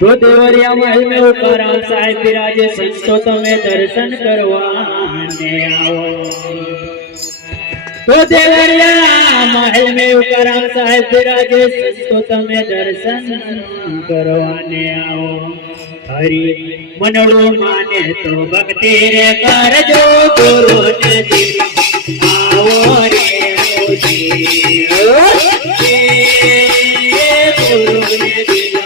तो देवरिया महल में उकाराम साहेब विराजे संतो तमे दर्शन करवाने आओ। तो देवरिया महल में उकाराम साहेब विराजे संतो तमे दर्शन करवाने आओ। हरि मनोड़ो माने तो भक्ति रे करजो गुरु ने दिल आओ रे मोजी गुरु ने दिल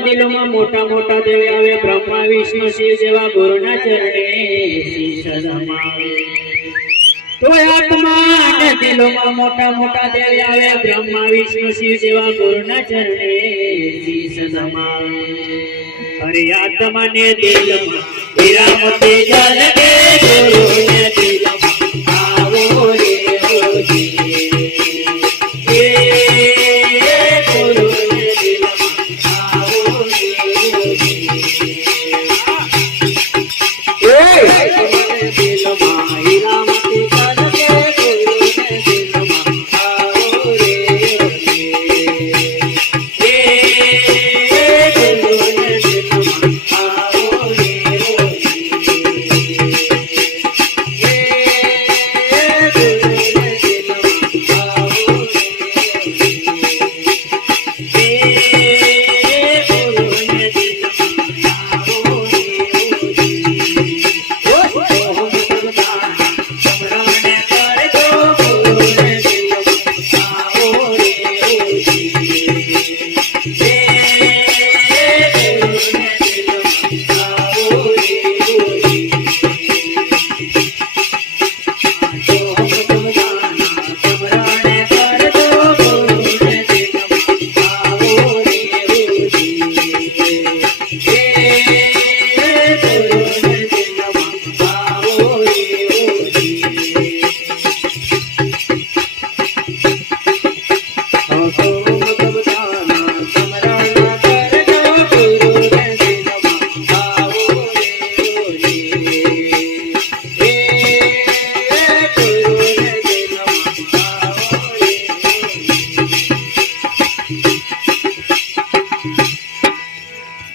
दिलों में मोटा मोटा देव आवे ब्रह्मा विष्णु शिव जेवा गुरुना चरणे शीश नमावे। तो आत्मा ने दिलों में मोटा मोटा देव आवे ब्रह्मा विष्णु शिव जेवा गुरुना चरणे દિલમાં અરે આત્માને દિલમાં વિરામતી જલકે ગુરુને દિલમાં આવો રે ઓજી એ ગુરુને દિલમાં આવો રે ઓજી એ દિલમાં વિરામતી જલકે ગુરુને દિલમાં આવો રે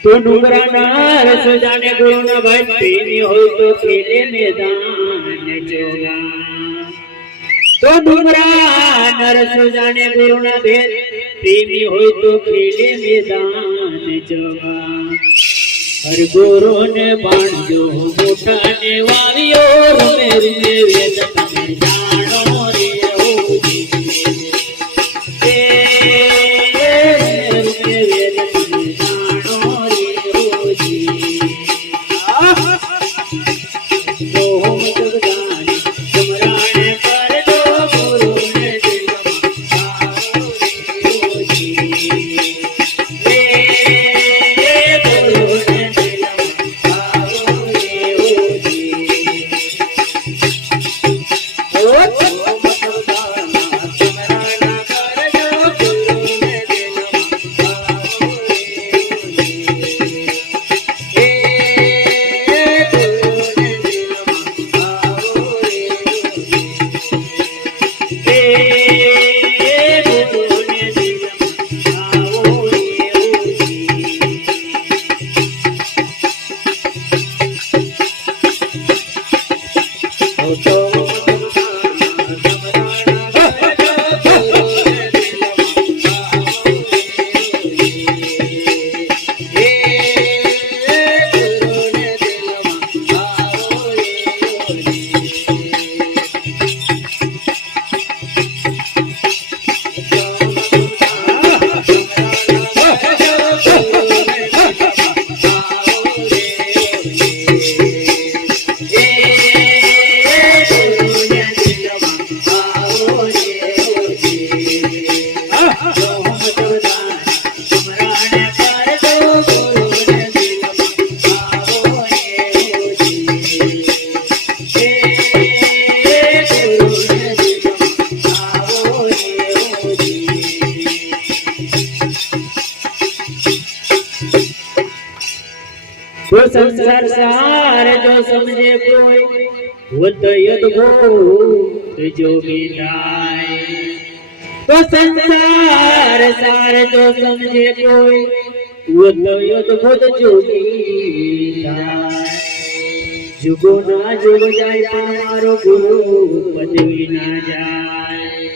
तो डूंगराना रस जाने गुरु न भक्ति में हो तो खेले मैदान जोगा तो डूंगराना रस जाने गुरु न भक्ति में हो तो खेले मैदान जोगा हर गुरु ने बांधो मोटा ने वावियो मेरे वेद में जानो रे वो संसार सार जो समझे कोई वो तो अद्भुत जोगी जाए वो संसार सार जो समझे कोई वो तो अद्भुत जोगी जाए जुगो ना जुग जाए पण मारो गुरु पदवी ना जाए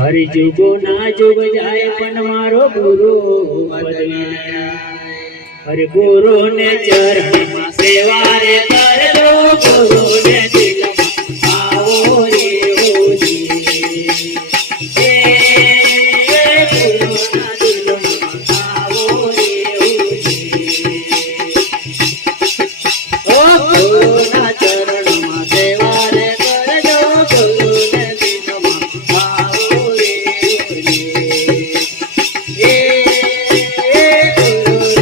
हरि जुगो ना जुग जाए पण मारो गुरु पदवी ना जाए हरे गुरु ने चरण में सेवा रे कर दो गुरु ने दिल आओ रे ओजी ए गुरु ना दिल आओ रे ओजी ओ गुरु ना चरण में सेवा रे कर दो गुरु ने दिल आओ रे ओजी ए गुरु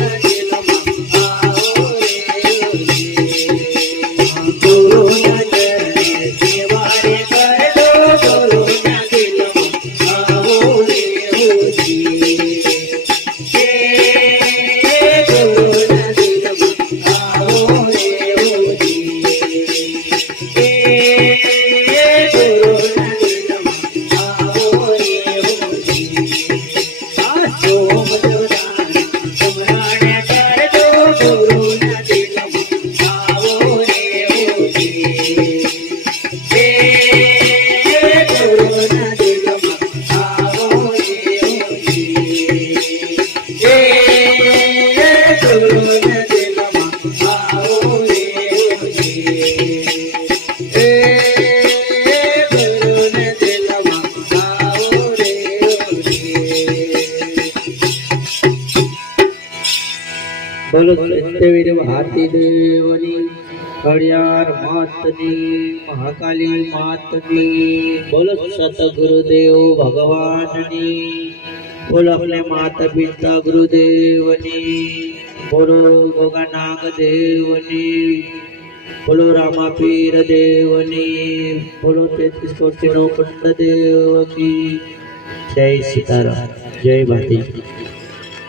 બોલો સત્યવીર ભારતી દેવની, ખડિયાર માતની, મહાકાલી માતની, બોલો સતગુરુદેવ ભગવાનની, બોલો अपने माता पिता गुरुदेवनी, बोलो गोगानाग देवनी, बोलो रामा पीर देवनी, बोलो 33 कोटि नो कुंड देव की जय सीताराम, जय भारती।